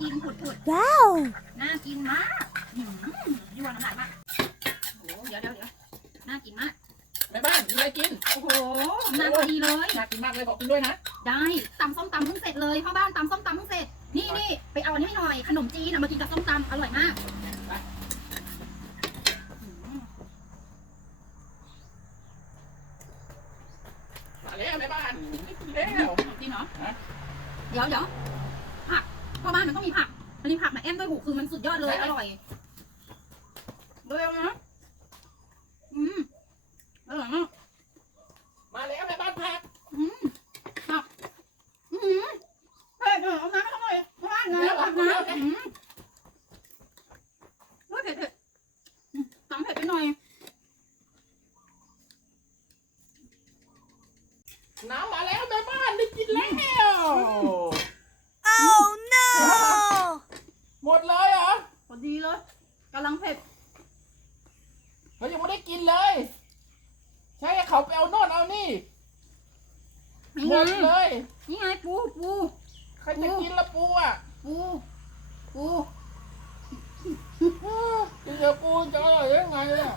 กินผุดผุดว้าวๆน่ากินมากหืมยวนน้ำลายมากโอ้โหเดี๋ยวเดี๋ยวเดี๋ยวน่ากินมากแม่บ้านมีอะไรกิน โอ้โหน่าพอดีเลย น่ากินมากเลยบอกกินด้วยนะ ได้ตำส้มตำเพิ่งเสร็จเลยพ่อบ้านตำส้มตำเพิ่งเสร็จ นี่นี่ไปเอาอันนี้ให้หน่อย ขนมจีนเอามากินกับส้มตำอร่อยมากหืมมาแล้วแม่บ้านได้กินแล้วขนมจีนเหรอฮะเดี๋ยวเดี๋ยวผัก พ่อบ้านมันต้องมีผัก มันมีผักมาแอมด้วยหูคือมันสุดยอดเลย อร่อยเร็วนะ อืมอร่อยมากมาแล้วแม่บ้านผักอืมผักอืมเผ็ดเออเอาน้ำมาหน่อยพ่อบ้านนะผักนะอืมโอ้ยเผ็ดเผ็ดอืมตำเผ็ดไปหน่อย น้ำ หมดเลยเหรอพอดีเลยกำลังเผ็ดเรายังไม่ได้กินเลย ใช่เขาไปเอาโน่นเอานี่นี่หมดเลยนี่ไงปูปูใครจะกินละปูอะปูปูเจอปูจะอร่อยได้ไงอะ